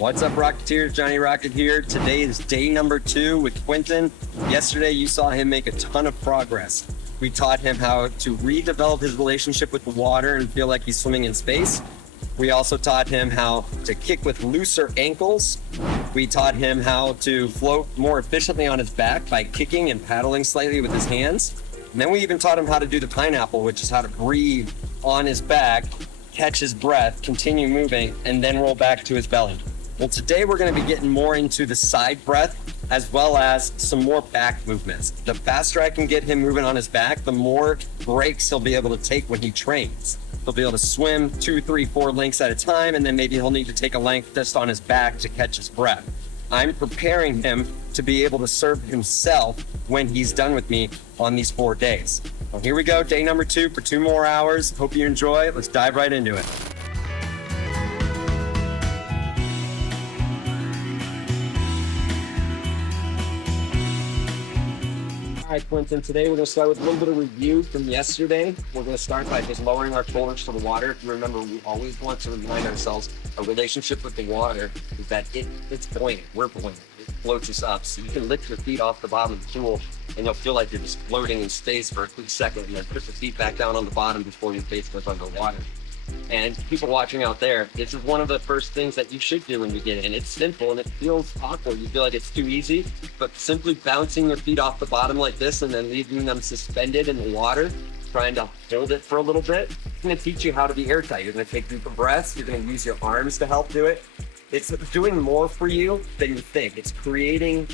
What's up, Rocketeers? Johnny Rocket here. Today is day number 2 with Quentin. Yesterday, you saw him make a ton of progress. We taught him how to redevelop his relationship with the water and feel like he's swimming in space. We also taught him how to kick with looser ankles. We taught him how to float more efficiently on his back by kicking and paddling slightly with his hands. And then we even taught him how to do the pineapple, which is how to breathe on his back, catch his breath, continue moving, and then roll back to his belly. Well, today we're going to be getting more into the side breath as well as some more back movements. The faster I can get him moving on his back, the more breaks he'll be able to take when he trains. He'll be able to swim 2, 3, 4 lengths at a time, and then maybe he'll need to take a length just on his back to catch his breath. I'm preparing him to be able to serve himself when he's done with me on these 4 days. Well, here we go, day number 2 for 2 more hours. Hope you enjoy. Let's dive right into it. All right, Quentin, today we're going to start with a little bit of review from yesterday. We're going to start by just lowering our shoulders to the water. Remember, we always want to remind ourselves our relationship with the water is that it's buoyant. We're buoyant. It floats us up. So you can lift your feet off the bottom of the pool and you'll feel like you're just floating in space for a quick second and then put your feet back down on the bottom before your face goes underwater. And people watching out there, this is one of the first things that you should do when you get in. It's simple and it feels awkward. You feel like it's too easy, but simply bouncing your feet off the bottom like this and then leaving them suspended in the water, trying to hold it for a little bit, it's going to teach you how to be airtight. You're going to take deeper breaths. You're going to use your arms to help do it. It's doing more for you than you think. It's creating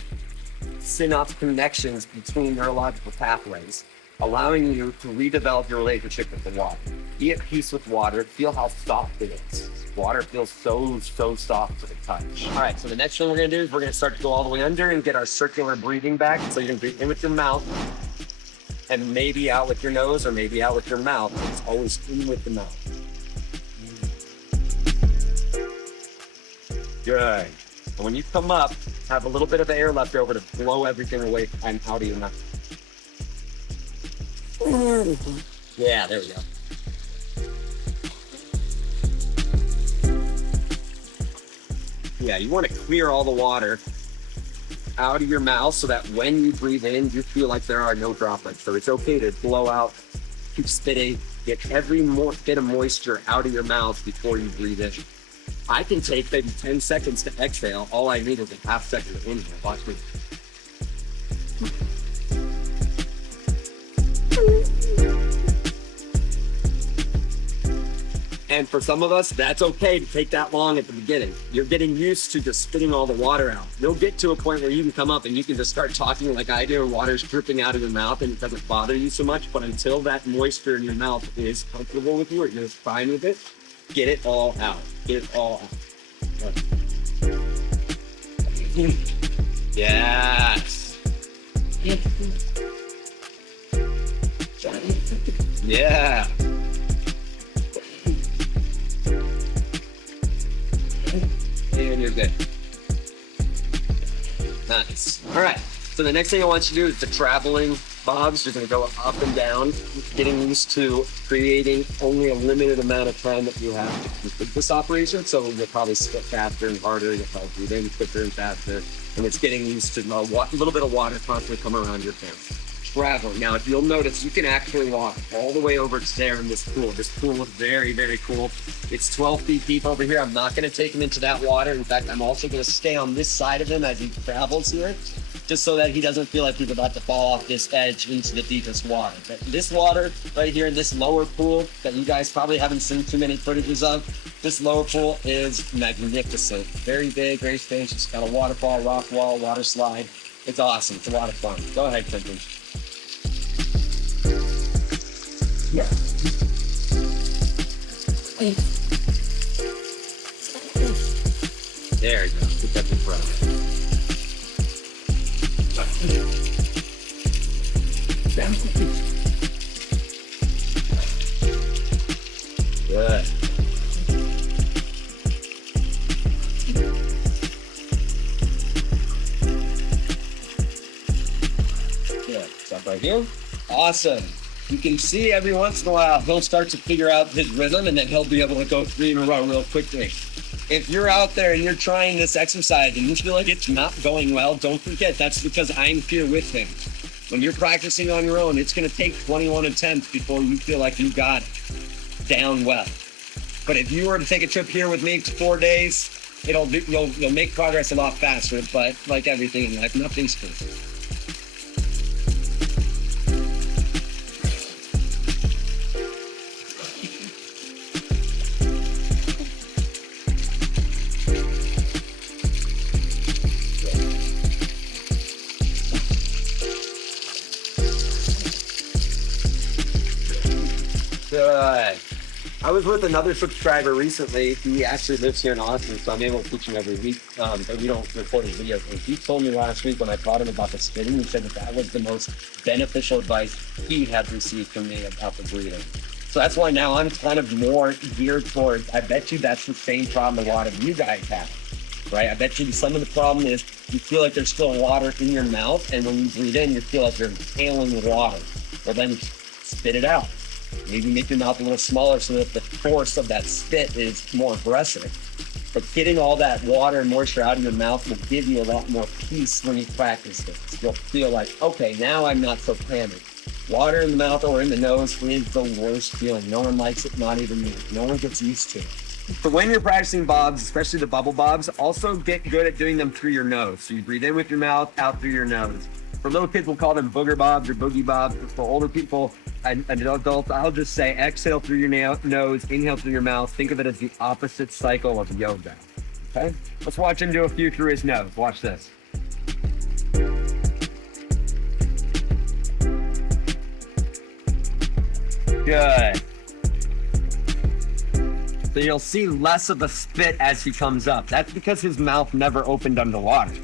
synapse connections between neurological pathways, allowing you to redevelop your relationship with the water. Be at peace with water. Feel how soft it is. Water feels so soft to the touch. All right, so the next thing we're gonna do is we're gonna start to go all the way under and get our circular breathing back. So you're gonna breathe in with your mouth and maybe out with your nose or maybe out with your mouth. It's always in with the mouth. Good. And when you come up, have a little bit of air left over to blow everything away and out of your mouth. Yeah, there we go. Yeah, you want to clear all the water out of your mouth so that when you breathe in, you feel like there are no droplets. So it's okay to blow out, keep spitting, get every bit of moisture out of your mouth before you breathe in. I can take maybe 10 seconds to exhale. All I need is a half second to inhale. Watch me. And for some of us, that's okay to take that long at the beginning. You're getting used to just spitting all the water out. You'll get to a point where you can come up and you can just start talking like I do, and water's dripping out of your mouth and it doesn't bother you so much. But until that moisture in your mouth is comfortable with you or you're fine with it, get it all out. Get it all out. Yes. Yeah. And you're good. Nice. All right. So the next thing I want you to do is the traveling bobs. You're going to go up and down, getting used to creating only a limited amount of time that you have to complete this operation. So you'll probably spit faster and harder. You'll probably breathe in quicker and faster. And it's getting used to a little bit of water constantly come around your face. Traveling. Now, if you'll notice, you can actually walk all the way over to there in this pool. This pool is very, very cool. It's 12 feet deep over here. I'm not going to take him into that water. In fact, I'm also going to stay on this side of him as he travels here, just so that he doesn't feel like he's about to fall off this edge into the deepest water. But this water right here in this lower pool that you guys probably haven't seen too many footages of, this lower pool is magnificent. Very big, very spacious. Got a waterfall, rock wall, water slide. It's awesome. It's a lot of fun. Go ahead, Quentin. Yeah. There you go. Keep that big breath. Good. Good. Stop right here. Awesome. You can see every once in a while he'll start to figure out his rhythm and then he'll be able to go 3 in a row real quickly. If you're out there and you're trying this exercise and you feel like it's not going well, don't forget that's because I'm here with him. When you're practicing on your own, it's going to take 21 attempts before you feel like you got it down well. But if you were to take a trip here with me for 4 days, you'll make progress a lot faster. But like everything in life, nothing's perfect. Good. I was with another subscriber recently. He actually lives here in Austin, so I'm able to teach him every week. But we don't record his videos. And he told me last week when I taught him about the spitting, he said that was the most beneficial advice he had received from me about the breathing. So that's why now I'm kind of more geared towards, I bet you that's the same problem a lot of you guys have, right? I bet you some of the problem is you feel like there's still water in your mouth, and when you breathe in, you feel like you're inhaling the water. Well, then spit it out. Maybe make your mouth a little smaller so that the force of that spit is more aggressive. But getting all that water and moisture out of your mouth will give you a lot more peace when you practice this. You'll feel like, okay, now I'm not so panicked. Water in the mouth or in the nose is the worst feeling. No one likes it, not even me. No one gets used to it. So when you're practicing bobs, especially the bubble bobs, also get good at doing them through your nose. So you breathe in with your mouth, out through your nose. For little kids, we'll call them booger bobs or boogie bobs. For older people and adults, I'll just say exhale through your nose, inhale through your mouth. Think of it as the opposite cycle of yoga. Okay? Let's watch him do a few through his nose. Watch this. Good. So you'll see less of a spit as he comes up. That's because his mouth never opened underwater.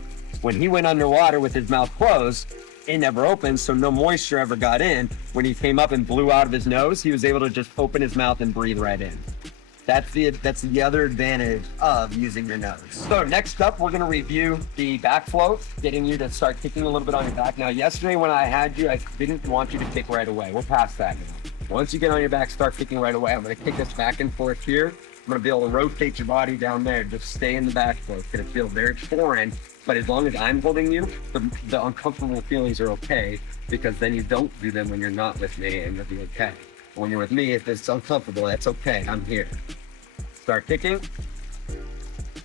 When he went underwater with his mouth closed, it never opened, so no moisture ever got in. When he came up and blew out of his nose, he was able to just open his mouth and breathe right in. That's the other advantage of using your nose. So next up, we're gonna review the back float, getting you to start kicking a little bit on your back. Now, yesterday when I had you, I didn't want you to kick right away. We're past that now. Once you get on your back, start kicking right away. I'm gonna kick this back and forth here. I'm gonna be able to rotate your body down there. Just stay in the back float. It's gonna feel very foreign, but as long as I'm holding you, the uncomfortable feelings are okay, because then you don't do them when you're not with me, and you'll be okay. When you're with me, if it's uncomfortable, that's okay. I'm here. Start kicking.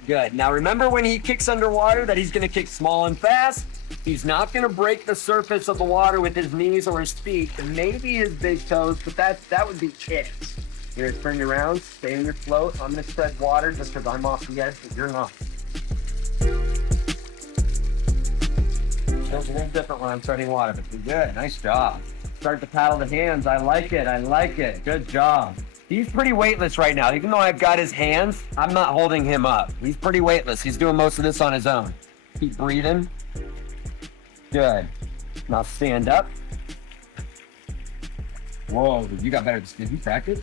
Good. Now remember when he kicks underwater that he's gonna kick small and fast. He's not gonna break the surface of the water with his knees or his feet, and maybe his big toes, but that would be it. You're gonna turn around, stay in your float. I'm gonna spread water just because I'm off the edge, but you're not. Feels a little different when I'm treading water, but you're good. Nice job. Start to paddle the hands. I like it. I like it. Good job. He's pretty weightless right now. Even though I've got his hands, I'm not holding him up. He's pretty weightless. He's doing most of this on his own. Keep breathing. Good. Now stand up. Whoa, you got better. Did you practice?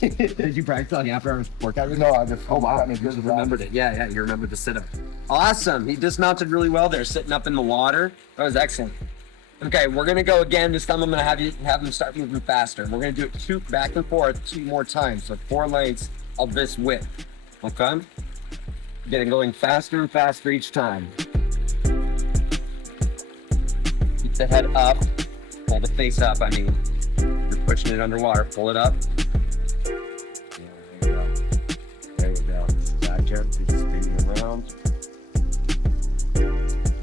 Did you practice on the after hours workout? No, I just You remembered it. Yeah, you remembered the sit up. Awesome. He dismounted really well there, sitting up in the water. That was excellent. Okay, we're gonna go again. This time I'm gonna have him start moving faster. We're gonna do it 2 back and forth 2 more times, so 4 lengths of this width. Okay? Getting going faster and faster each time. Keep the head up. Pull the face up. I mean, you're pushing it underwater. Pull it up. Yeah, there you go. There you go. Back here. Just spinning around.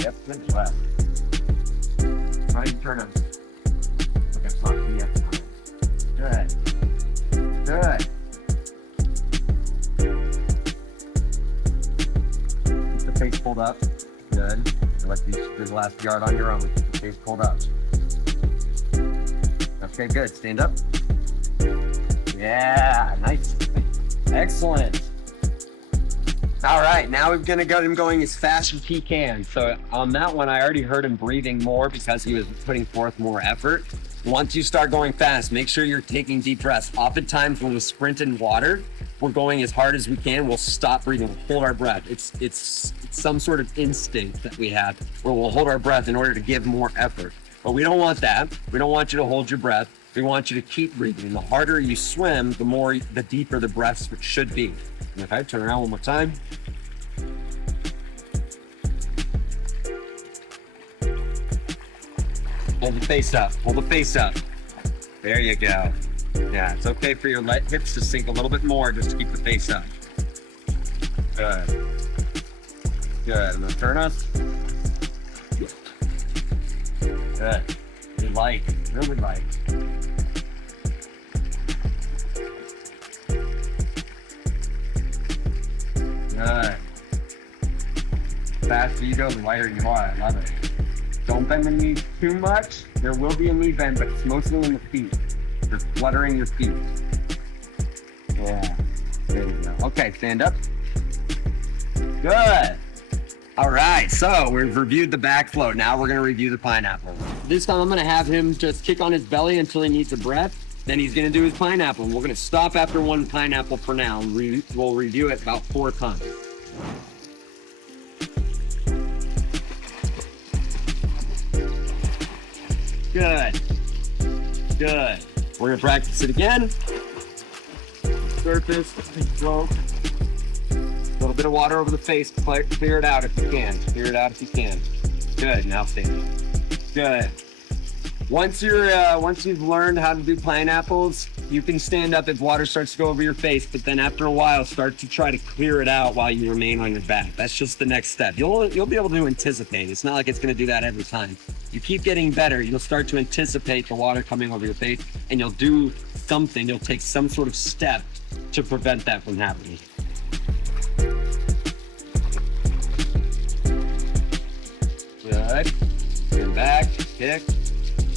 Yep, good. Left. Try to turn him. Look, I'm talking yet. Good. Good. Keep the face pulled up. Good. Let these do the last yard on your own. Keep the face pulled up. Okay, good. Stand up. Yeah, nice. Excellent. All right, now we're gonna get him going as fast as he can. So on that one, I already heard him breathing more because he was putting forth more effort. Once you start going fast, make sure you're taking deep breaths. Oftentimes when we sprint in water, we're going as hard as we can. We'll stop breathing, we'll hold our breath. It's some sort of instinct that we have where we'll hold our breath in order to give more effort. But we don't want that. We don't want you to hold your breath. We want you to keep breathing. The harder you swim, the deeper the breaths should be. Okay, turn around one more time. Hold the face up, hold the face up. There you go. Yeah, it's okay for your hips to sink a little bit more just to keep the face up. Good. Good, I'm gonna turn us. Good. Good light, really light. Good. The faster you go, the lighter you are. I love it. Don't bend the knees too much. There will be a knee bend, but it's mostly in the feet. Just fluttering your feet. Yeah. There you go. Okay, stand up. Good. All right, so we've reviewed the back float. Now we're gonna review the pineapple. This time I'm gonna have him just kick on his belly until he needs a breath. Then he's gonna do his pineapple. We're gonna stop after one pineapple for now. We'll review it about 4 times. Good. Good. We're gonna practice it again. Surface, float. A little bit of water over the face. Clear it out if you can. Clear it out if you can. Good. Now stand. Good. Once you've learned how to do pineapples, you can stand up if water starts to go over your face, but then after a while, start to try to clear it out while you remain on your back. That's just the next step. You'll be able to anticipate. It's not like it's gonna do that every time. You keep getting better, you'll start to anticipate the water coming over your face, and you'll do something, you'll take some sort of step to prevent that from happening. Good. Stand back, kick.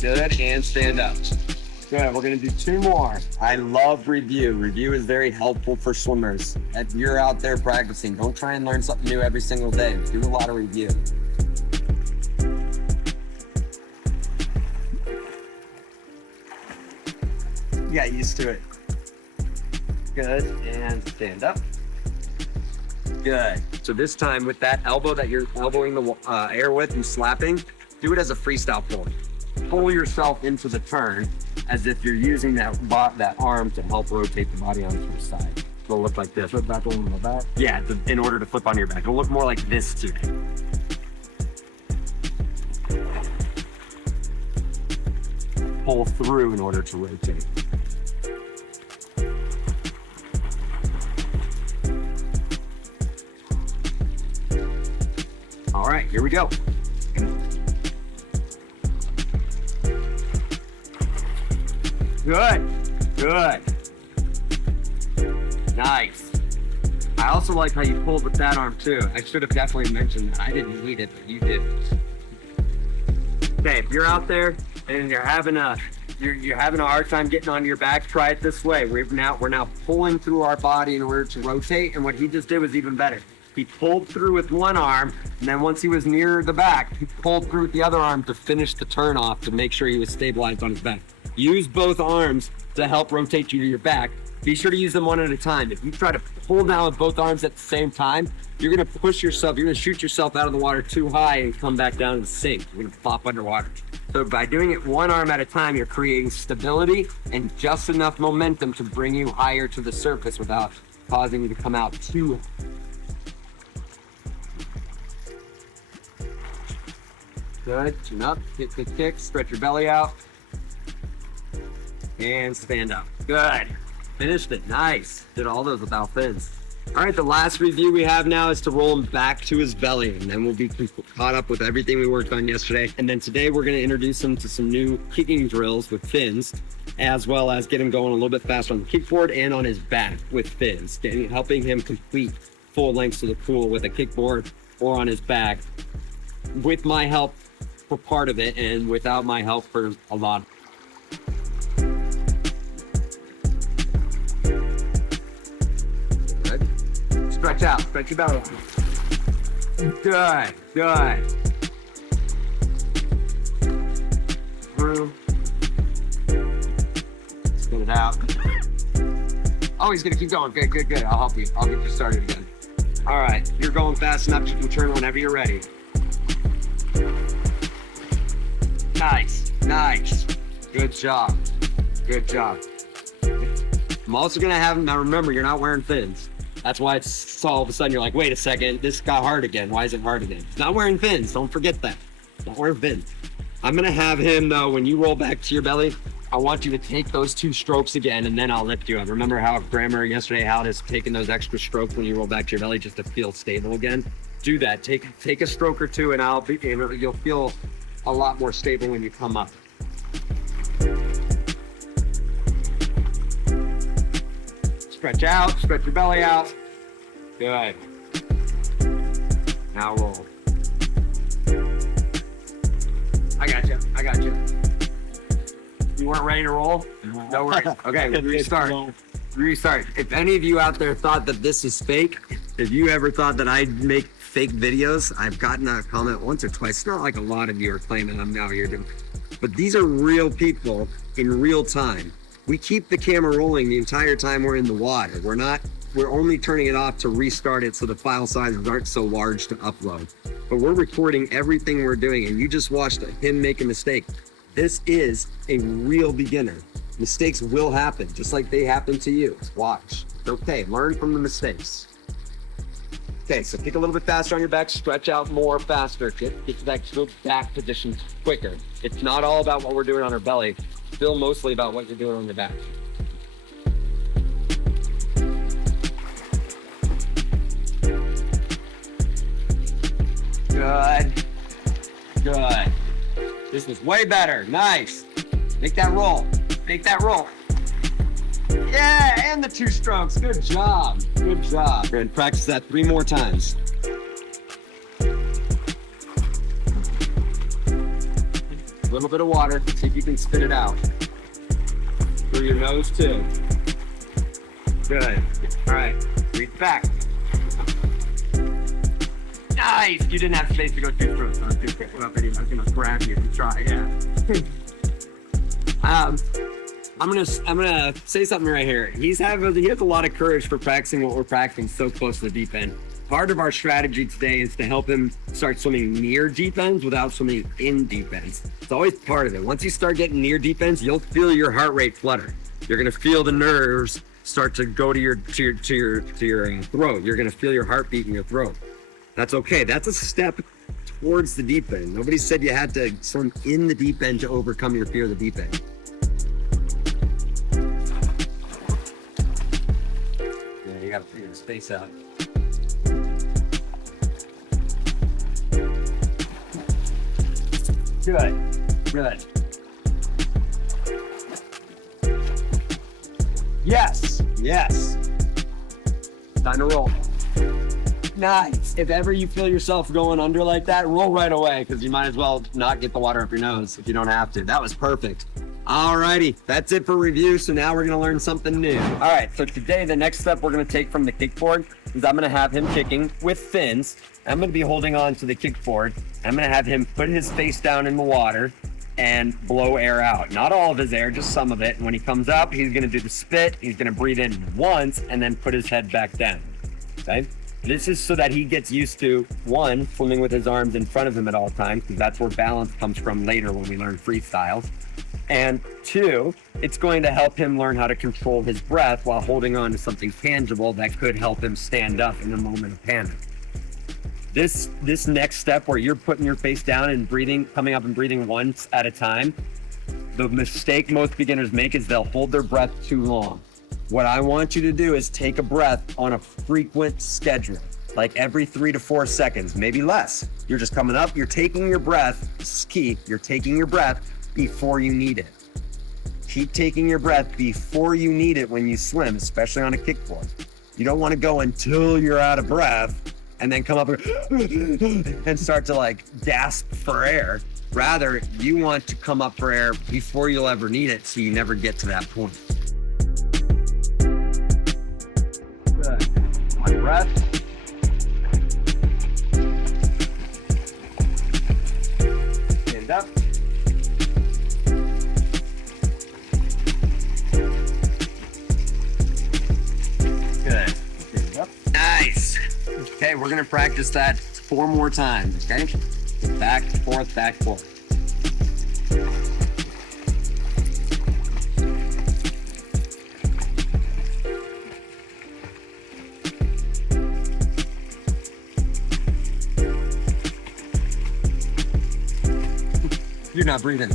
Good, and stand up. Good, we're gonna do 2 more. I love review. Review is very helpful for swimmers. If you're out there practicing, don't try and learn something new every single day. Do a lot of review. Get used to it. Good, and stand up. Good. So this time with that elbow that you're elbowing the air with and slapping, do it as a freestyle pull. Pull yourself into the turn as if you're using that arm to help rotate the body onto your side. It'll look like this. Flip back on the back? Yeah, in order to flip on your back. It'll look more like this today. Pull through in order to rotate. All right, here we go. Good, good. Nice. I also like how you pulled with that arm too. I should have definitely mentioned that. I didn't need it, but you did. Okay, if you're out there and you're having a hard time getting onto your back, try it this way. We're now pulling through our body in order to rotate, and what he just did was even better. He pulled through with one arm, and then once he was near the back, he pulled through with the other arm to finish the turn off to make sure he was stabilized on his back. Use both arms to help rotate you to your back. Be sure to use them one at a time. If you try to pull down with both arms at the same time, you're gonna push yourself, you're gonna shoot yourself out of the water too high and come back down and sink. You're gonna flop underwater. So by doing it one arm at a time, you're creating stability and just enough momentum to bring you higher to the surface without causing you to come out too high. Good, chin up, hit the kick, stretch your belly out. And stand up. Good. Finished it. Nice. Did all those without fins. All right, the last review we have now is to roll him back to his belly, and then we'll be caught up with everything we worked on yesterday. And then today we're going to introduce him to some new kicking drills with fins, as well as get him going a little bit faster on the kickboard and on his back with fins, helping him complete full lengths of the pool with a kickboard or on his back, with my help for part of it and without my help for a lot. Stretch out, stretch your belly. Good, good. Through. Spit it out. Oh, he's gonna keep going. Good, good, good. I'll help you. I'll get you started again. All right, you're going fast enough. You can turn whenever you're ready. Nice, nice. Good job. Good job. I'm also gonna have him, now remember, you're not wearing fins. That's why it's all of a sudden you're like, wait a second, this got hard again. Why is it hard again? He's not wearing fins, don't forget that. Not wearing fins. I'm gonna have him though, when you roll back to your belly, I want you to take those 2 strokes again and then I'll lift you up. Remember how Grammar yesterday, how has taken those extra strokes when you roll back to your belly just to feel stable again? Do that, take a stroke or 2 and you'll feel a lot more stable when you come up. Stretch out, stretch your belly out. Good. Now roll. I got you. You weren't ready to roll? No worries. Okay, restart. If any of you out there thought that this is fake, if you ever thought that I'd make fake videos, I've gotten a comment once or twice. It's not like a lot of you are claiming I'm out here doing, but these are real people in real time. We keep the camera rolling the entire time we're in the water. We're only turning it off to restart it so the file sizes aren't so large to upload. But we're recording everything we're doing, and you just watched him make a mistake. This is a real beginner. Mistakes will happen, just like they happen to you. Watch. It's okay, learn from the mistakes. Okay, so kick a little bit faster on your back, stretch out more faster. Get to that good back position quicker. It's not all about what we're doing on our belly. It's still mostly about what you're doing on your back. Good. This was way better. Nice. Make that roll. Yeah, and the 2 strokes. Good job. We're gonna practice that 3 more times. A little bit of water. See if you can spit it out. Through your nose too. Good. All right. Reach back. Nice! You didn't have space to go 2 strokes. I was gonna grab you and try, yeah. I'm gonna say something right here. He has a lot of courage for practicing what we're practicing so close to the deep end. Part of our strategy today is to help him start swimming near deep ends without swimming in deep ends. It's always part of it. Once you start getting near deep ends, you'll feel your heart rate flutter. You're gonna feel the nerves start to go to your throat. You're gonna feel your heartbeat in your throat. That's okay. That's a step towards the deep end. Nobody said you had to swim in the deep end to overcome your fear of the deep end. Yeah, you gotta figure the space out. Good. Yes. Time to roll. Nice. If ever you feel yourself going under like that, roll right away, because you might as well not get the water up your nose if you don't have to. That was perfect. Alrighty, that's it for review. So now we're gonna learn something new. All right, so today the next step we're gonna take from the kickboard is I'm gonna have him kicking with fins. I'm gonna be holding on to the kickboard. I'm gonna have him put his face down in the water and blow air out. Not all of his air, just some of it. And when he comes up, he's gonna do the spit. He's gonna breathe in once and then put his head back down, okay? This is so that he gets used to, 1, swimming with his arms in front of him at all times, because that's where balance comes from later when we learn freestyles. And 2, it's going to help him learn how to control his breath while holding on to something tangible that could help him stand up in a moment of panic. This next step where you're putting your face down and breathing, coming up and breathing once at a time, the mistake most beginners make is they'll hold their breath too long. What I want you to do is take a breath on a frequent schedule, like every 3 to 4 seconds, maybe less. You're just coming up, you're taking your breath, this is key, you're taking your breath before you need it. Keep taking your breath before you need it when you swim, especially on a kickboard. You don't want to go until you're out of breath and then come up and start to like gasp for air. Rather, you want to come up for air before you'll ever need it, so you never get to that point. One breath. Stand up. Good. Stand up. Nice. Okay, we're gonna practice that 4 more times, okay? Back, forth, back, forth. You're not breathing.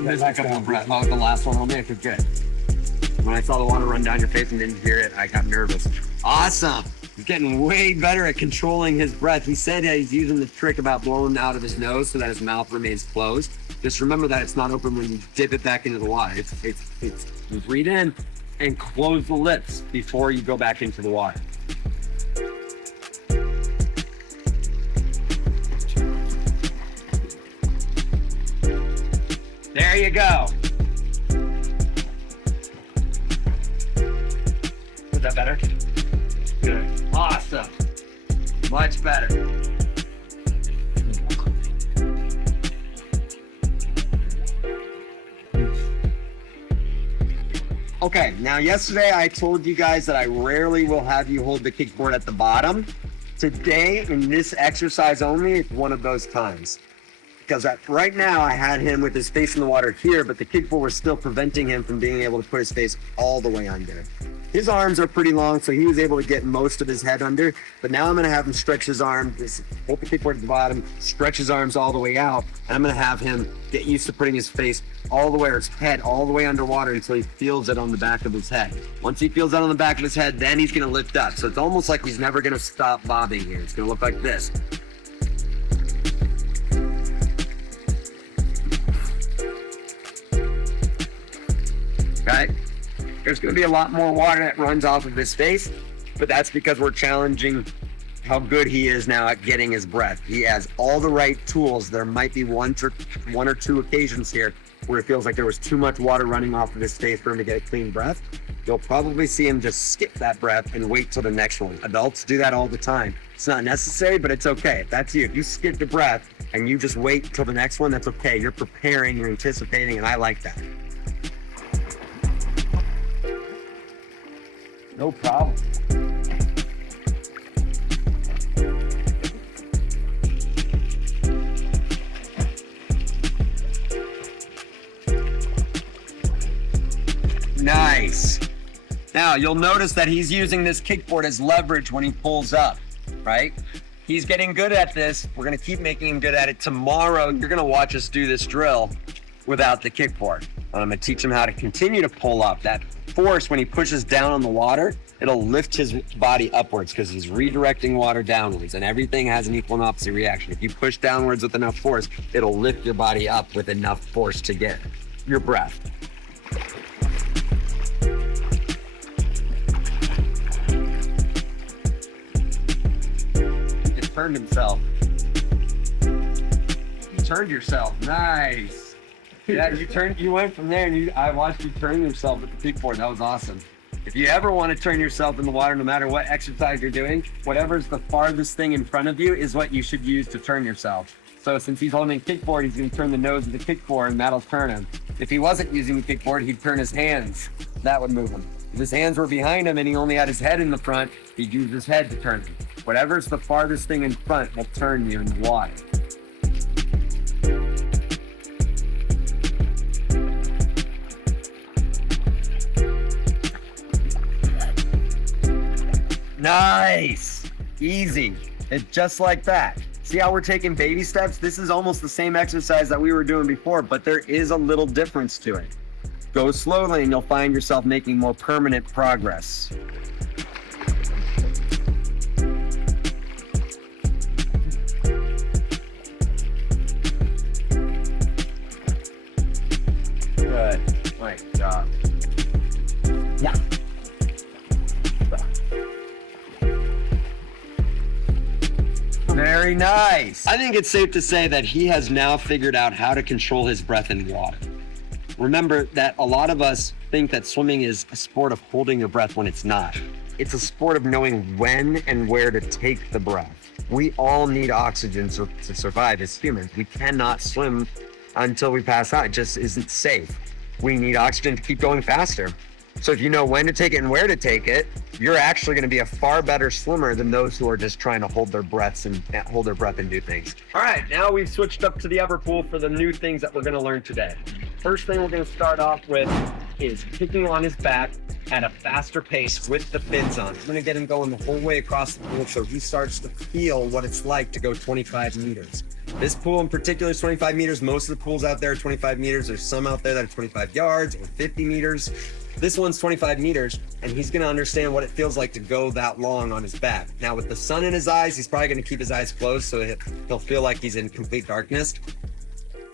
There's a couple of breath. Oh, the last one. Oh man, good. When I saw the water run down your face and didn't hear it, I got nervous. Awesome. He's getting way better at controlling his breath. He said that he's using the trick about blowing out of his nose so that his mouth remains closed. Just remember that it's not open when you dip it back into the water. It's you breathe in and close the lips before you go back into the water. There you go. Was that better? Good. Awesome. Much better. Okay, now yesterday I told you guys that I rarely will have you hold the kickboard at the bottom. Today, in this exercise only, it's one of those times. Because right now I had him with his face in the water here, but the kickboard was still preventing him from being able to put his face all the way under. His arms are pretty long, so he was able to get most of his head under, but now I'm gonna have him stretch his arm, hold the kickboard at the bottom, stretch his arms all the way out, and I'm gonna have him get used to putting his face all the way, or his head all the way underwater until he feels it on the back of his head. Once he feels that on the back of his head, then he's gonna lift up. So it's almost like he's never gonna stop bobbing here. It's gonna look like this. Okay? There's going to be a lot more water that runs off of his face, but that's because we're challenging how good he is now at getting his breath. He has all the right tools. There might be one or two occasions here where it feels like there was too much water running off of his face for him to get a clean breath. You'll probably see him just skip that breath and wait till the next one. Adults do that all the time. It's not necessary, but it's okay. If that's you, if you skip the breath and you just wait till the next one, that's okay. You're preparing, you're anticipating, and I like that. No problem. Nice. Now you'll notice that he's using this kickboard as leverage when he pulls up, right? He's getting good at this. We're gonna keep making him good at it. Tomorrow, you're gonna watch us do this drill without the kickboard. I'm gonna teach him how to continue to pull up. That force, when he pushes down on the water, it'll lift his body upwards because he's redirecting water downwards, and everything has an equal and opposite reaction. If you push downwards with enough force, it'll lift your body up with enough force to get your breath. He just turned himself. You turned yourself. Nice. Yeah, you went from there, and I watched you turn yourself with the kickboard. That was awesome. If you ever want to turn yourself in the water, no matter what exercise you're doing, whatever's the farthest thing in front of you is what you should use to turn yourself. So since he's holding a kickboard, he's going to turn the nose of the kickboard, and that'll turn him. If he wasn't using the kickboard, he'd turn his hands. That would move him. If his hands were behind him and he only had his head in the front, he'd use his head to turn him. Whatever's the farthest thing in front will turn you in the water. Nice. Easy. It's just like that. See how we're taking baby steps? This is almost the same exercise that we were doing before, but there is a little difference to it. Go slowly and you'll find yourself making more permanent progress. Good. Nice job. Yeah. Very nice. I think it's safe to say that he has now figured out how to control his breath in water. Remember that a lot of us think that swimming is a sport of holding your breath when it's not. It's a sport of knowing when and where to take the breath. We all need oxygen to survive as humans. We cannot swim until we pass out. It just isn't safe. We need oxygen to keep going faster. So if you know when to take it and where to take it, you're actually going to be a far better swimmer than those who are just trying to hold their breath and do things. All right, now we've switched up to the upper pool for the new things that we're going to learn today. First thing we're going to start off with is kicking on his back at a faster pace with the fins on. I'm going to get him going the whole way across the pool so he starts to feel what it's like to go 25 meters. This pool in particular is 25 meters. Most of the pools out there are 25 meters. There's some out there that are 25 yards or 50 meters. This one's 25 meters, and he's gonna understand what it feels like to go that long on his back. Now with the sun in his eyes, he's probably gonna keep his eyes closed so he'll feel like he's in complete darkness.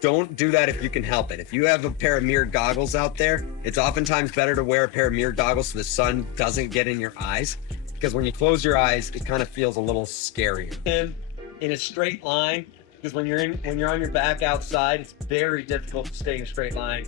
Don't do that if you can help it. If you have a pair of mirrored goggles out there, it's oftentimes better to wear a pair of mirrored goggles so the sun doesn't get in your eyes, because when you close your eyes, it kind of feels a little scarier. Him in a straight line, because when you're on your back outside, it's very difficult to stay in a straight line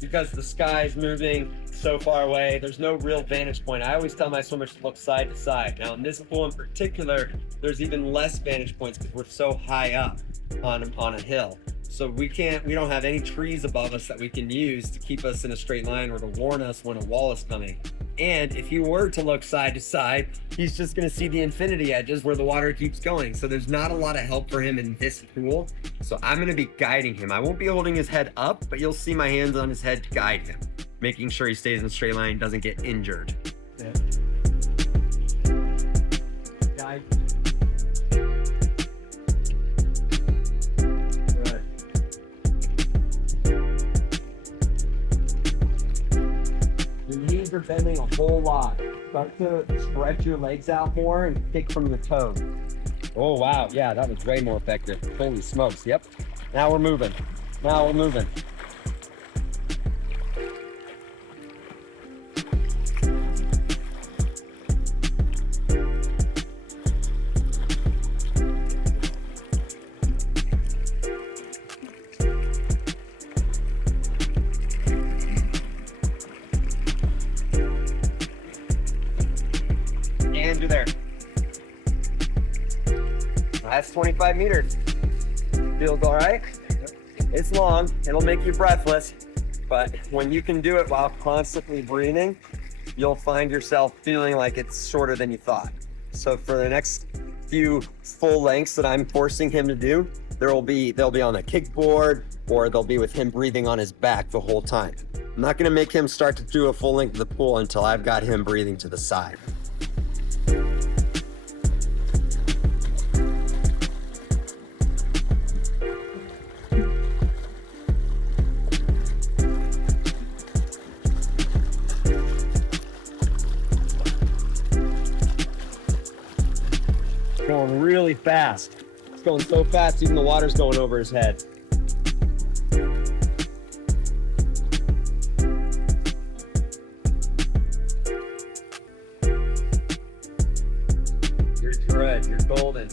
because the sky's moving so far away. There's no real vantage point. I always tell my swimmers to look side to side. Now in this pool in particular, there's even less vantage points because we're so high up on a hill. So we don't have any trees above us that we can use to keep us in a straight line or to warn us when a wall is coming. And if he were to look side to side, he's just gonna see the infinity edges where the water keeps going. So there's not a lot of help for him in this pool. So I'm gonna be guiding him. I won't be holding his head up, but you'll see my hands on his head to guide him, making sure he stays in a straight line, doesn't get injured. Yeah. Guide. Your knees are bending a whole lot. Start to stretch your legs out more and kick from the toes. Oh, wow. Yeah, that was way more effective. Holy smokes. Yep. Now we're moving. Now we're moving. And you're there. That's 25 meters. Feels all right? It's long, it'll make you breathless, but when you can do it while constantly breathing, you'll find yourself feeling like it's shorter than you thought. So for the next few full lengths that I'm forcing him to do, they'll be on a kickboard, or they'll be with him breathing on his back the whole time. I'm not gonna make him start to do a full length of the pool until I've got him breathing to the side. Going really fast. It's going so fast, even the water's going over his head. You're good, you're golden.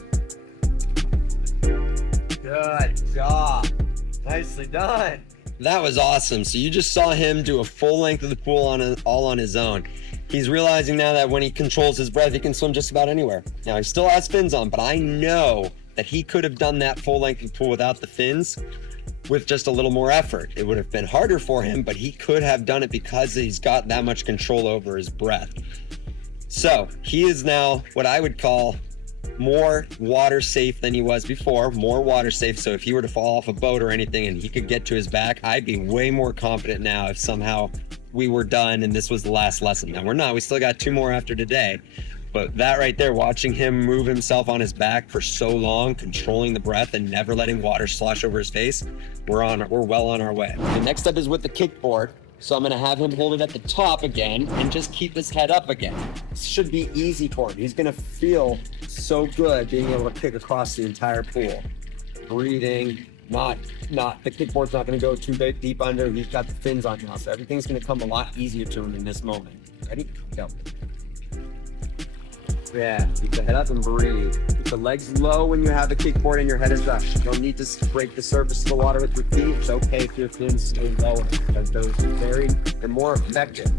Good job. Nicely done. That was awesome. So you just saw him do a full length of the pool all on his own. He's realizing now that when he controls his breath, he can swim just about anywhere. Now he still has fins on, but I know that he could have done that full length of the pool without the fins with just a little more effort. It would have been harder for him, but he could have done it because he's got that much control over his breath. So he is now what I would call more water safe than he was before, more water safe. So if he were to fall off a boat or anything and he could get to his back, I'd be way more confident now if somehow we were done and this was the last lesson. Now we're not, we still got 2 more after today, but that right there, watching him move himself on his back for so long, controlling the breath and never letting water slosh over his face, we're well on our way. The next step is with the kickboard. So I'm gonna have him hold it at the top again and just keep his head up again. This should be easy for him. He's gonna feel so good being able to kick across the entire pool. Breathing, the kickboard's not gonna go too deep under. He's got the fins on now, so everything's gonna come a lot easier to him in this moment. Ready? Go. Yeah, keep the head up and breathe. Keep the legs low when you have the kickboard and your head is up. You don't need to scrape the surface of the water with your feet. It's okay if your fins stay lower because they're more effective.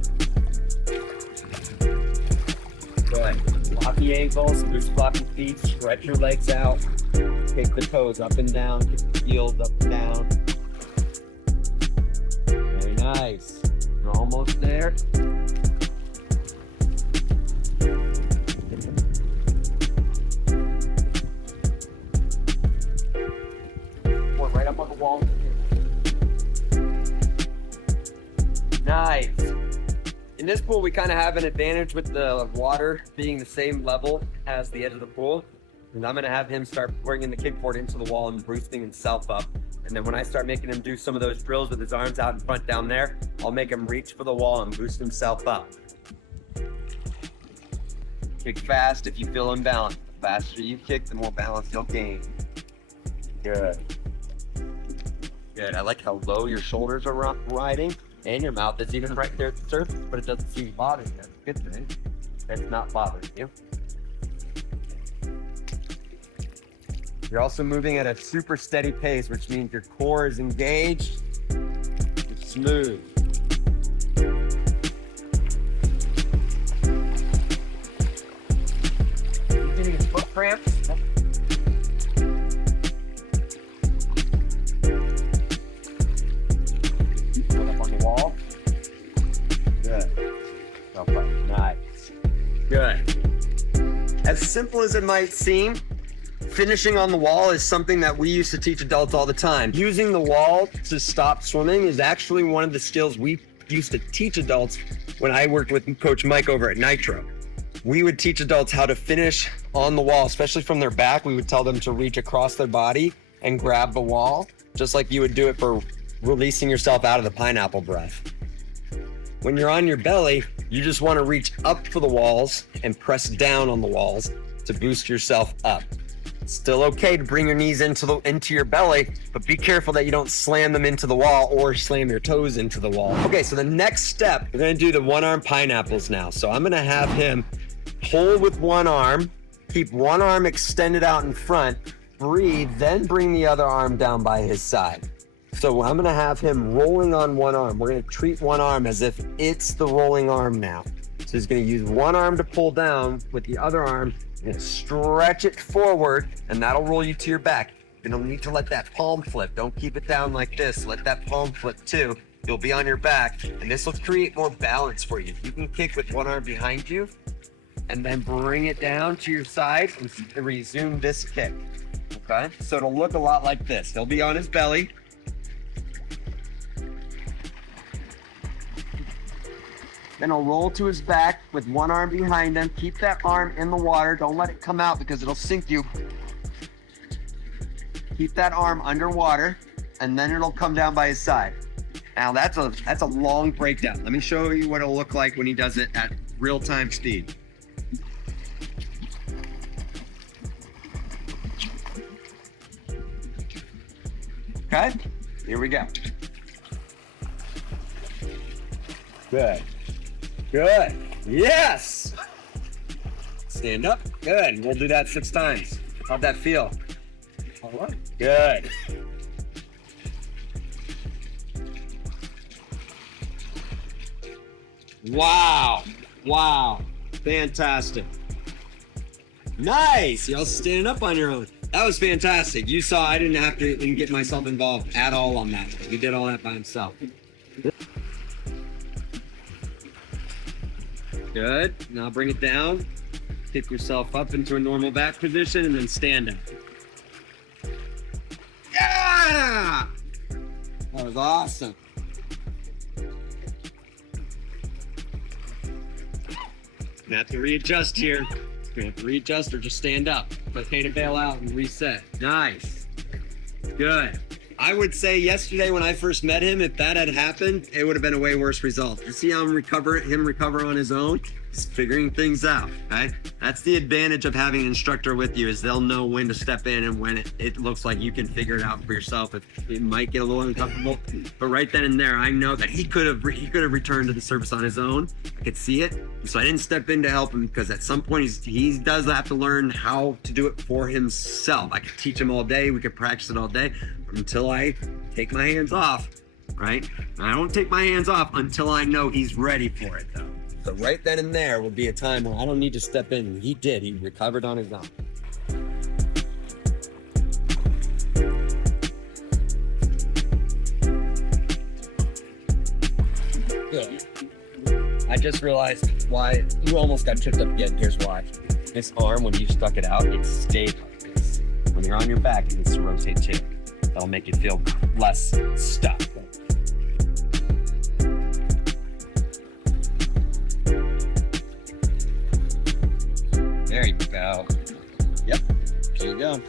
Good. Lock the ankles, loose floppy feet, stretch your legs out. Kick the toes up and down, kick the heels up and down. Very nice. You're almost there. Right up on the wall. Nice. In this pool, we kind of have an advantage with the water being the same level as the edge of the pool. And I'm gonna have him start bringing the kickboard into the wall and boosting himself up. And then when I start making him do some of those drills with his arms out in front down there, I'll make him reach for the wall and boost himself up. Kick fast if you feel imbalanced. The faster you kick, the more balance you'll gain. Good. Good. I like how low your shoulders are riding and your mouth is even right there at the surface, but it doesn't seem to bother you. That's a good thing. It's not bothering you. You're also moving at a super steady pace, which means your core is engaged. It's smooth. You getting his foot cramps? Put up on the wall. Good. Nice. Good. As simple as it might seem, finishing on the wall is something that we used to teach adults all the time. Using the wall to stop swimming is actually one of the skills we used to teach adults when I worked with Coach Mike over at Nitro. We would teach adults how to finish on the wall, especially from their back. We would tell them to reach across their body and grab the wall, just like you would do it for releasing yourself out of the pineapple breath. When you're on your belly, you just want to reach up for the walls and press down on the walls to boost yourself up. Still okay to bring your knees into your belly, but be careful that you don't slam them into the wall or slam your toes into the wall. Okay, so the next step, we're gonna do the one-arm pineapples now. So I'm gonna have him hold with one arm, keep one arm extended out in front, breathe, then bring the other arm down by his side. So I'm gonna have him rolling on one arm. We're gonna treat one arm as if it's the rolling arm now. So he's gonna use one arm to pull down with the other arm. You're gonna stretch it forward and that'll roll you to your back. You don't need to let that palm flip. Don't keep it down like this. Let that palm flip too. You'll be on your back and this will create more balance for you. You can kick with one arm behind you and then bring it down to your side and resume this kick, okay? So it'll look a lot like this. He'll be on his belly. Then he'll roll to his back with one arm behind him. Keep that arm in the water. Don't let it come out because it'll sink you. Keep that arm underwater and then it'll come down by his side. Now that's a long breakdown. Let me show you what it'll look like when he does it at real-time speed. Okay, here we go. Good. Good. Yes! Stand up. Good. We'll do that 6 times. How'd that feel? All right. Good. Wow. Wow. Fantastic. Nice. Y'all stand up on your own. That was fantastic. You saw I didn't have to even get myself involved at all on that. He did all that by himself. Good. Now bring it down. Pick yourself up into a normal back position and then stand up. Yeah! That was awesome. You have to readjust here. You have to readjust or just stand up. But pay to bail out and reset. Nice. Good. I would say yesterday when I first met him, if that had happened, it would have been a way worse result. You see how him recover on his own? He's figuring things out, okay? That's the advantage of having an instructor with you is they'll know when to step in and when it looks like you can figure it out for yourself. It might get a little uncomfortable, but right then and there, I know that he could have returned to the surface on his own. I could see it, so I didn't step in to help him because at some point he does have to learn how to do it for himself. I could teach him all day, we could practice it all day, until I take my hands off, right? I don't take my hands off until I know he's ready for it, though. So right then and there will be a time where I don't need to step in. He did. He recovered on his own. Good. I just realized why you almost got tripped up again. Here's why. This arm, when you stuck it out, it stayed like this. When you're on your back, it needs to rotate too. That'll make you feel less stuck. There you go. Yep. There you go.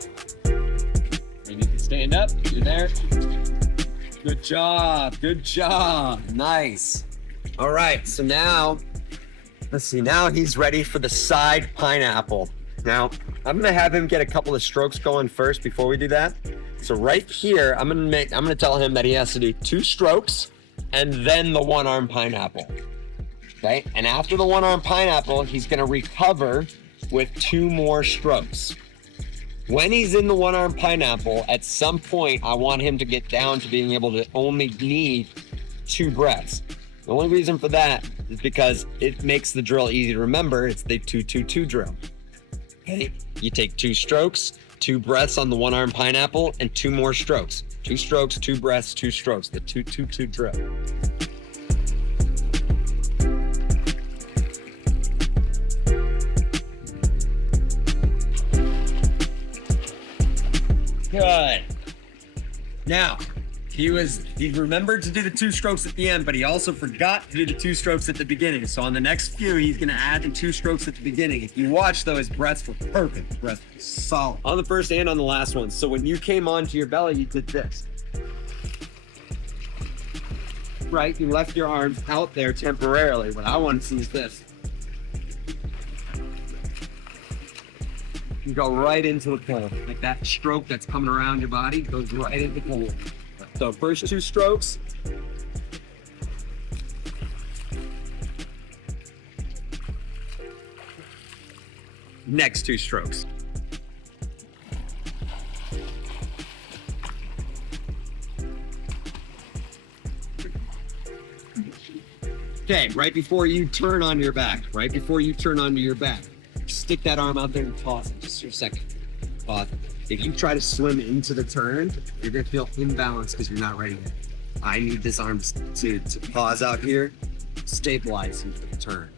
And you can stand up. You're there. Good job. Good job. Nice. All right. So now, let's see. Now he's ready for the side pineapple. Now, I'm gonna have him get a couple of strokes going first before we do that. So right here, I'm gonna tell him that he has to do 2 strokes and then the one-arm pineapple. Okay? And after the one-arm pineapple, he's gonna recover with 2 more strokes. When he's in the one-arm pineapple, at some point, I want him to get down to being able to only need 2 breaths. The only reason for that is because it makes the drill easy to remember. It's the 2-2-2 drill. Okay? You take 2 strokes, 2 breaths on the one-arm pineapple, and 2 more strokes. 2 strokes, 2 breaths, 2 strokes. The 2-2-2 drill. Good. Now, he remembered to do the 2 strokes at the end, but he also forgot to do the 2 strokes at the beginning. So on the next few, he's gonna add the 2 strokes at the beginning. If you watch though, his breaths were perfect. His breaths were solid. On the first and on the last one. So when you came onto your belly, you did this. Right, you left your arms out there temporarily. What I want to see is this. You go right into the pull. Like that stroke that's coming around your body goes right into the pull. So first 2 strokes. Next 2 strokes. Okay, right before you turn on your back, stick that arm out there and pause it just for a second. Pause. If you try to swim into the turn, you're gonna feel imbalanced because you're not ready yet. I need this arm to pause out here, stabilize him for the turn.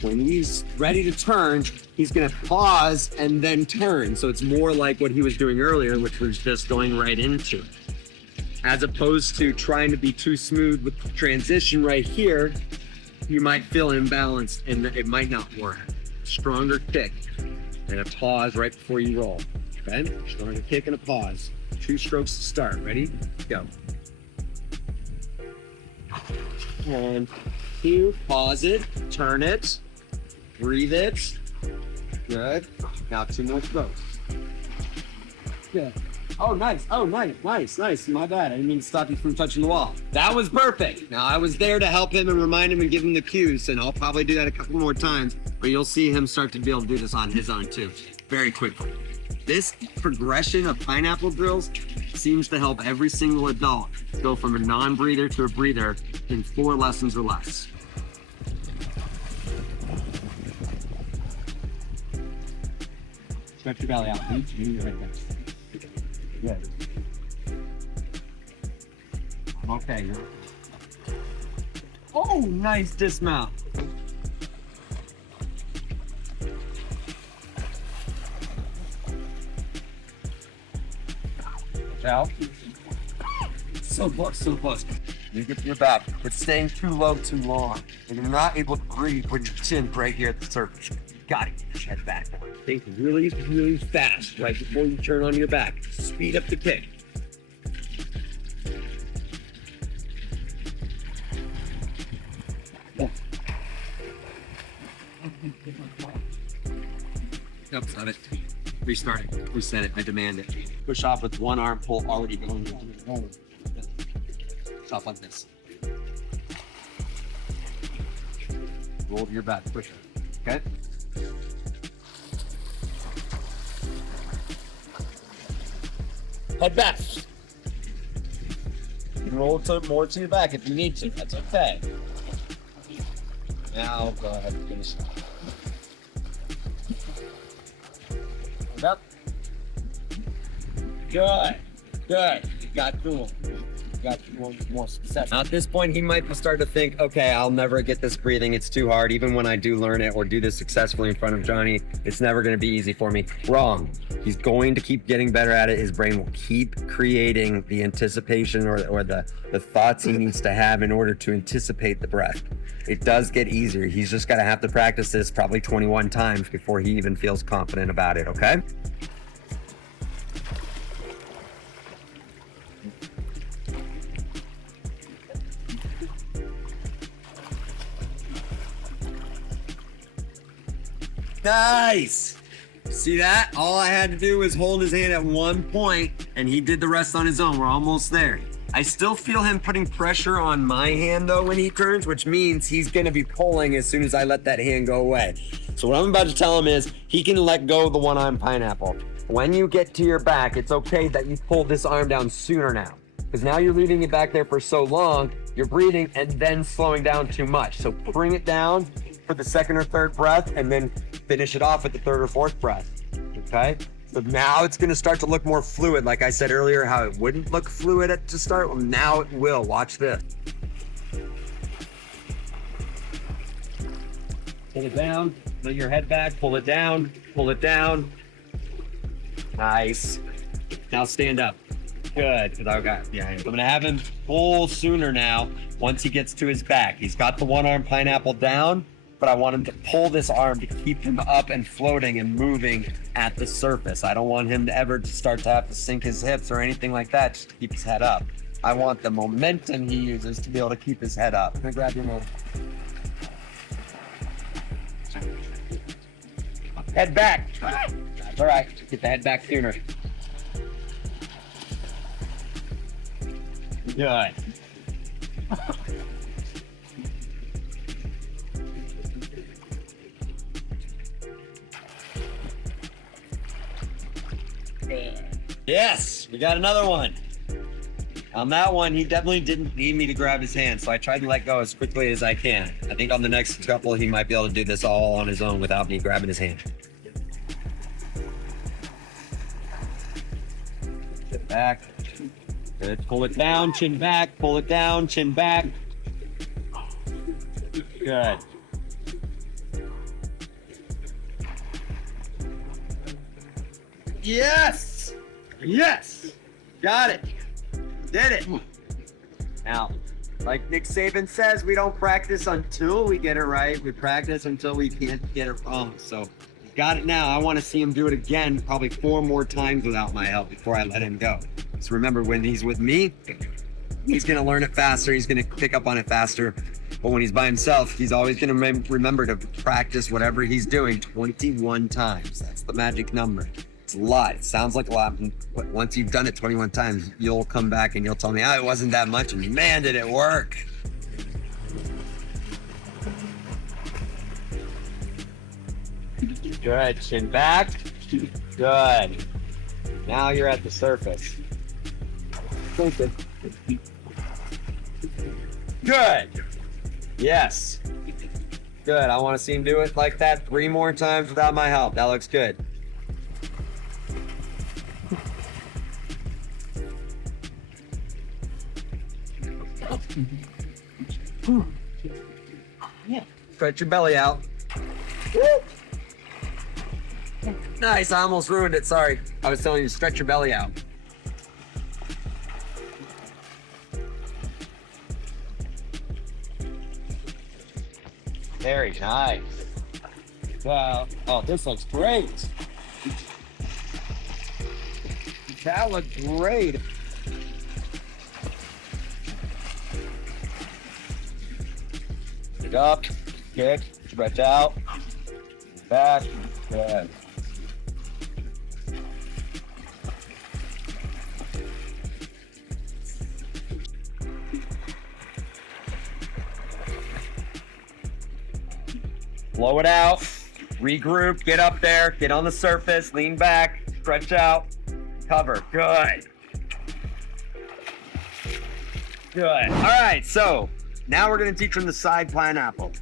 When he's ready to turn, he's gonna pause and then turn. So it's more like what he was doing earlier, which was just going right into it. As opposed to trying to be too smooth with the transition right here, you might feel imbalanced and it might not work. Stronger kick and a pause right before you roll. Okay? Stronger kick and a pause. 2 strokes to start. Ready? Go. 1, 2, pause it, turn it, breathe it. Good. Now 2 more strokes. Good. Oh, nice. Oh, nice. My bad. I didn't mean to stop you from touching the wall. That was perfect. Now, I was there to help him and remind him and give him the cues, and I'll probably do that a couple more times, but you'll see him start to be able to do this on his own, too, very quickly. This progression of pineapple drills seems to help every single adult go from a non-breather to a breather in 4 lessons or less. Stretch your belly out. You're right there. Good. Okay. Oh, nice dismount. Watch out. So close. You get to your back, but staying too low too long. And you're not able to breathe when your chin right here at the surface. Got it. Head back. Think really, really fast right before you turn on your back. Speed up the kick. Nope, stop it. Restart it. Reset it. I demand it. Push off with 1 arm pull already going. Stop like this. Roll to your back. Push it. Okay? Head back. You can roll more to your back if you need to. That's okay. Now go ahead and finish. Hold up. Good. You got cool. Got more success. Now at this point, he might start to think, okay, I'll never get this breathing. It's too hard. Even when I do learn it or do this successfully in front of Johnny, it's never going to be easy for me. Wrong. He's going to keep getting better at it. His brain will keep creating the anticipation or the thoughts he needs to have in order to anticipate the breath. It does get easier. He's just got to have to practice this probably 21 times before he even feels confident about it, okay? Nice! See that? All I had to do was hold his hand at one point and he did the rest on his own. We're almost there. I still feel him putting pressure on my hand though when he turns, which means he's gonna be pulling as soon as I let that hand go away. So what I'm about to tell him is he can let go of the one-armed pineapple. When you get to your back, it's okay that you pull this arm down sooner now. Because now you're leaving it back there for so long, you're breathing and then slowing down too much. So bring it down for the second or third breath and then finish it off with the third or fourth breath, okay? So now it's gonna start to look more fluid. Like I said earlier, how it wouldn't look fluid to start, well, now it will. Watch this. Pull it down, let your head back, pull it down, pull it down. Nice. Now stand up. Good, because I got, yeah, I'm gonna have him pull sooner now once he gets to his back. He's got the one-arm pineapple down, but I want him to pull this arm to keep him up and floating and moving at the surface. I don't want him to ever start to have to sink his hips or anything like that, just to keep his head up. I want the momentum he uses to be able to keep his head up. I'm gonna grab your move. Head back. That's all right, get the head back sooner. Good. Yes, we got another one. On that one, he definitely didn't need me to grab his hand, so I tried to let go as quickly as I can. I think on the next couple, he might be able to do this all on his own without me grabbing his hand. Sit back. Good. Pull it down, chin back, pull it down, chin back. Good. Yes! Yes! Got it. Did it. Now, like Nick Saban says, we don't practice until we get it right. We practice until we can't get it wrong. So, got it now. I want to see him do it again, probably 4 more times without my help before I let him go. So remember, when he's with me, he's going to learn it faster. He's going to pick up on it faster. But when he's by himself, he's always going to remember to practice whatever he's doing 21 times. That's the magic number. It's a lot. It sounds like a lot. But once you've done it 21 times, you'll come back and you'll tell me, oh, it wasn't that much. And man, did it work. Good. Chin back. Good. Now you're at the surface. Good. Yes. Good. I want to see him do it like that 3 more times without my help. That looks good. Yeah. Stretch your belly out. Woo. Nice. I almost ruined it. Sorry. I was telling you to stretch your belly out. Very nice. Wow. Oh, this looks great. That looks great. Pick up, kick, stretch out, back, good. Blow it out, regroup, get up there, get on the surface, lean back, stretch out, cover, good. Good, all right, so now we're gonna teach them the side pineapple.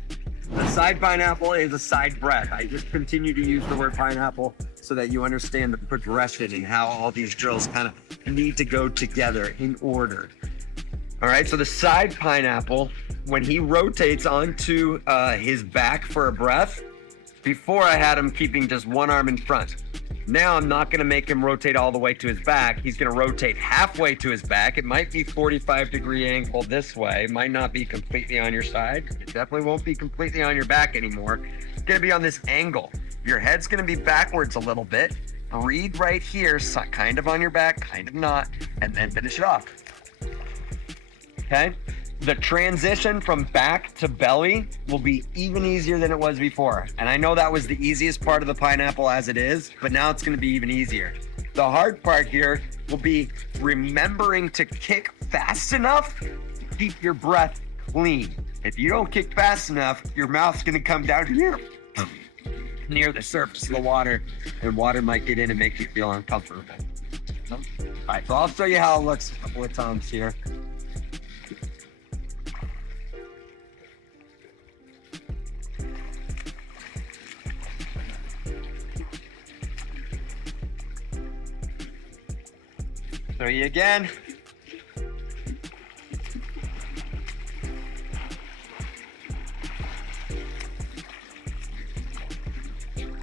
The side pineapple is a side breath. I just continue to use the word pineapple so that you understand the progression and how all these drills kind of need to go together in order. All right, so the side pineapple, when he rotates onto his back for a breath, before I had him keeping just one arm in front. Now I'm not gonna make him rotate all the way to his back. He's gonna rotate halfway to his back. It might be 45-degree angle this way. It might not be completely on your side. It definitely won't be completely on your back anymore. It's gonna be on this angle. Your head's gonna be backwards a little bit. Breathe right here, so kind of on your back, kind of not, and then finish it off. Okay? The transition from back to belly will be even easier than it was before. And I know that was the easiest part of the pineapple as it is, but now it's gonna be even easier. The hard part here will be remembering to kick fast enough to keep your breath clean. If you don't kick fast enough, your mouth's gonna come down here near the surface of the water, and water might get in and make you feel uncomfortable. All right, so I'll show you how it looks a couple of times here. Show you again.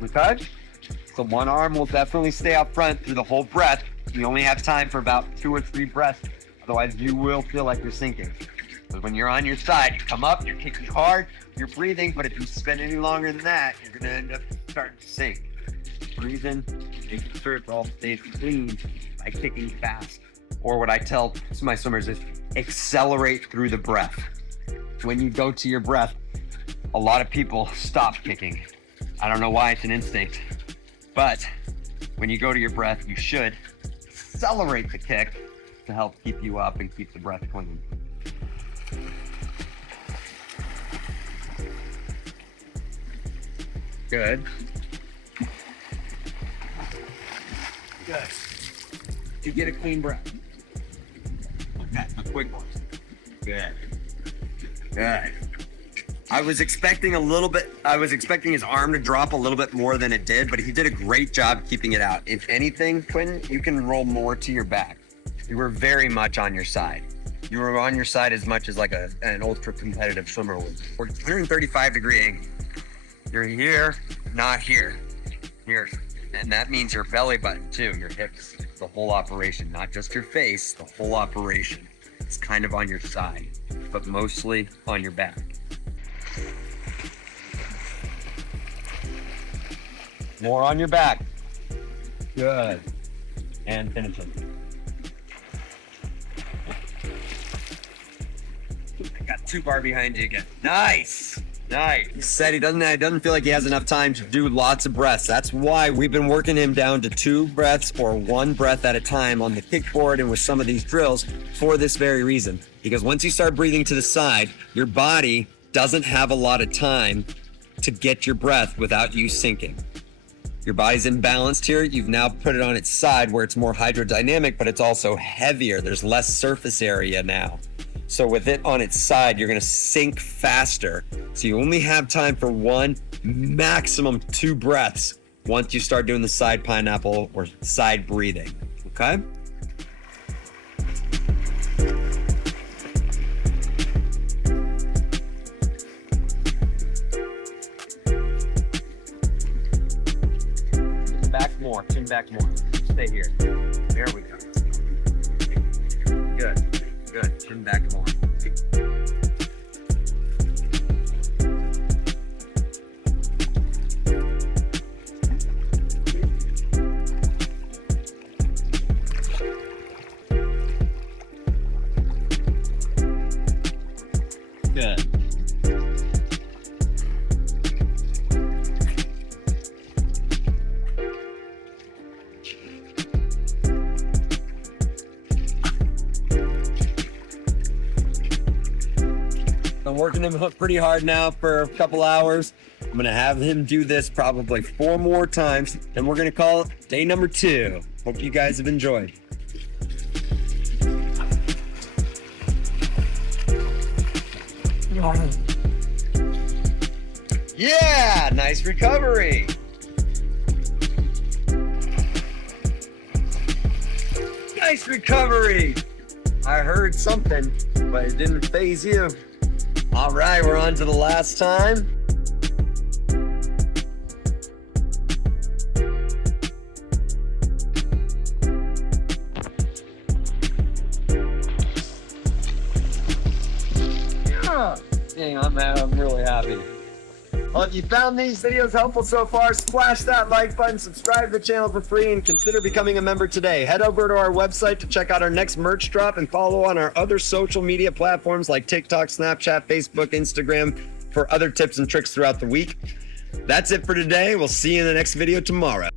Okay, so one arm will definitely stay up front through the whole breath. You only have time for about 2 or 3 breaths, otherwise you will feel like you're sinking. But when you're on your side, you come up, you're kicking hard, you're breathing, but if you spend any longer than that, you're gonna end up starting to sink. Breathe in, making sure it all stays clean by kicking fast. Or what I tell my swimmers is accelerate through the breath. When you go to your breath, a lot of people stop kicking. I don't know why, it's an instinct. But when you go to your breath, you should accelerate the kick to help keep you up and keep the breath clean. Good. Good. You get a clean breath. Okay, a quick one. Good. Good. I was expecting his arm to drop a little bit more than it did, but he did a great job keeping it out. If anything, Quentin, you can roll more to your back. You were very much on your side. You were on your side as much as like an ultra competitive swimmer would. 135-degree angle. You're here, not here. Here. And that means your belly button too, your hips, the whole operation, not just your face, the whole operation. It's kind of on your side, but mostly on your back. More on your back. Good. And finish it. I got too far behind you again. Nice. Nice. He said he doesn't feel like he has enough time to do lots of breaths. That's why we've been working him down to 2 breaths or 1 breath at a time on the kickboard and with some of these drills for this very reason. Because once you start breathing to the side, your body doesn't have a lot of time to get your breath without you sinking. Your body's imbalanced here. You've now put it on its side where it's more hydrodynamic, but it's also heavier. There's less surface area now. So with it on its side, you're gonna sink faster. So you only have time for 1, maximum 2 breaths once you start doing the side pineapple or side breathing, okay? Chin back more. Stay here. There we go. Good. Good. Chin back more. Good. I'm working him pretty hard now for a couple hours. I'm gonna have him do this probably 4 more times, and we're gonna call it day number 2. Hope you guys have enjoyed. Yeah, nice recovery. Nice recovery. I heard something, but it didn't faze you. All right, we're on to the last time. Dang, I'm really happy. Well, if you found these videos helpful so far, splash that like button, subscribe to the channel for free, and consider becoming a member today. Head over to our website to check out our next merch drop and follow on our other social media platforms like TikTok, Snapchat, Facebook, Instagram for other tips and tricks throughout the week. That's it for today. We'll see you in the next video tomorrow.